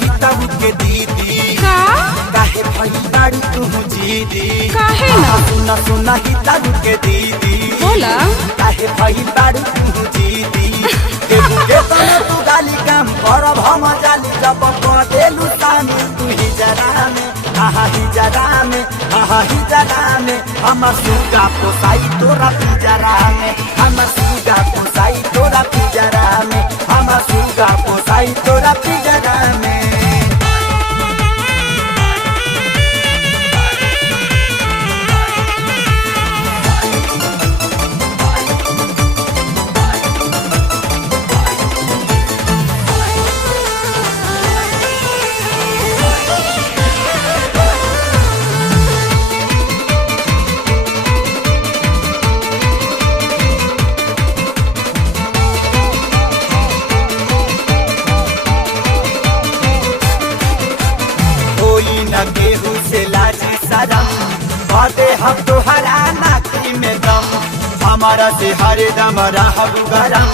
हिताऊ के दीदी का काहे भई बाड़ी तू जीदी काहे ना सुना हिताऊ के दीदी बोला काहे भई बाड़ी तू जीदी के तने तू गाली काम कर हम जाली जब देलू तानी तू ही जरा में आहा ही जरा में आहा ही जरा में हमर सुगा पोसाई तोरा पिजरा में हमर सुगा पोसाई तोरा पिजरा में हमर सुगा पोसाई तोरा पिजरा में केहू से लाजी सदम बाते हम तोहरा नाकी में दम हमारा से हरे दम रहब गरम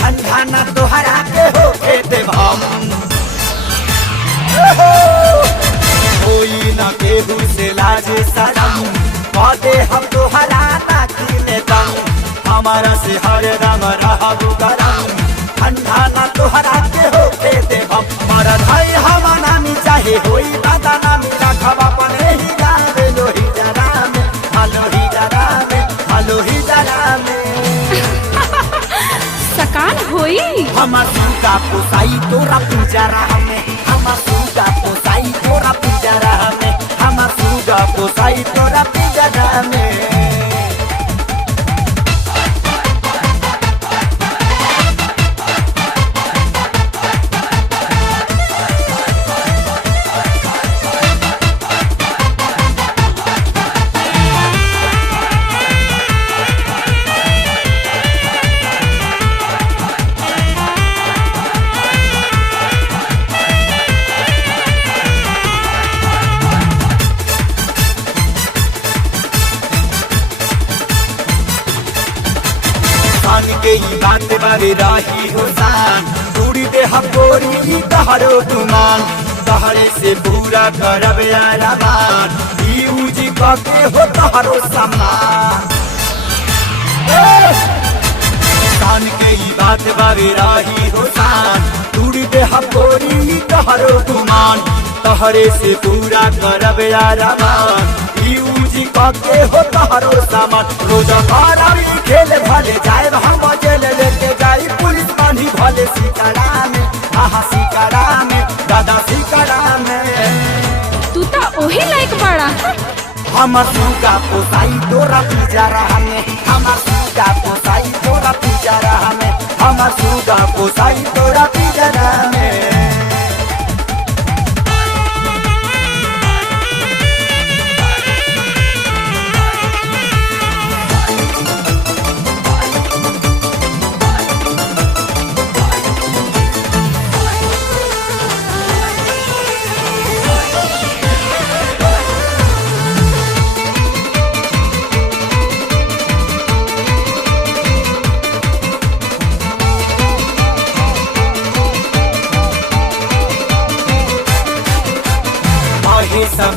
ठंडा न तोहरा के हो खेते हम कोई न केहू से लाजी सदम बाते हम तोहरा नाकी में दम हमारा से हरे दम रहब गरम ठंडा न तोहरा के हो खेते हम मारा भाई हम नामी चाहे होई दादा नामी रखब अपने ही जावे लोही जरा में हलो ही जरा में हलो ही जरा में सकान होई हमर सुगा पोसाई तोरा पिजरा में हमर सुगा पोसाई तोरा पिजरा में हमर सुगा पोसाई तोरा पिजरा में के ही बात बारे राही होसान दूरी दे हकोरी तहरो तुमान तहरे से पूरा करब याराबान यूजी के हो तहरो समान सान के ही बात बारे राही होसान दूरी दे हकोरी तहरो तुमान तहरे से पूरा करब याराबान यूजी के हो तहरो सामान रोज बारावी खेल भले जाए हम जेल लेके जाई पुलिस बांधी भले सिकड़ा में आहा सिकड़ा में दादा सिकड़ा में तू तो ओही लायक बड़ा हमर सुगा पोसाई तोरा पिजरा में हमर सुगा पोसाई तोरा पिजरा में हमर सुगा पोसाई तोरा पिजरा में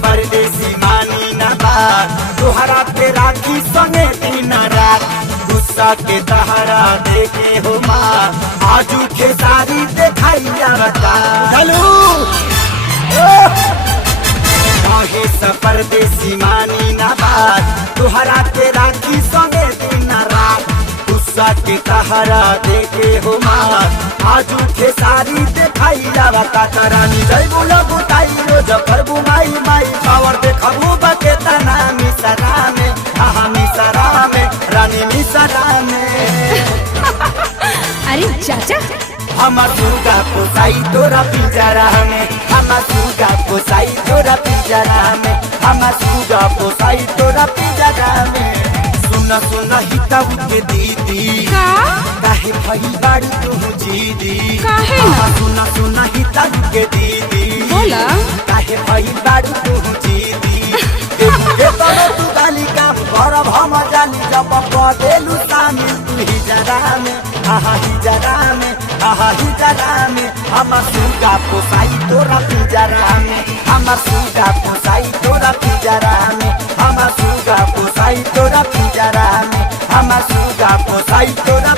परदेसी मानी न बात तोहरा पे राखी संगे दिन रात गुस्सा के तहरा देखे हो माँ आजू खेसारी देखाइया बता चलू परदेसी मानी न बात तोहरा पे राखी संगे दिन रात गुस्सा के तहरा देखे हो माँ आजू खेसारी देखाइया बता तरानी जय बोला बुताई रोज करबू माई माई पावर देखबू बके तना मिसरा में आहा मिसरा में रानी मिसरा में अरे चाचा हमर सुगा पोसाई तोरा पिजरा में हमर सुगा पोसाई तोरा पिजरा में हमर सुगा पोसाई तोरा पिजरा में सुना हिताऊ के दीदी का काहे भई बाड़ी तू जीदी काहे ना सुना हिताऊ के दीदी बोला काहे भई बाड़ी तू जीदी के तने तू गाली काम कर हम जाली जब देलू तानी तू ही जरा में आहा ही जरा में रहा ही जरा में, हम सुगा पोसाई तोरा पिंजरा में, हम सुगा पोसाई तोरा पिंजरा में, हम सुगा पोसाई तोरा पिंजरा में, हम सुगा पोसाई तोरा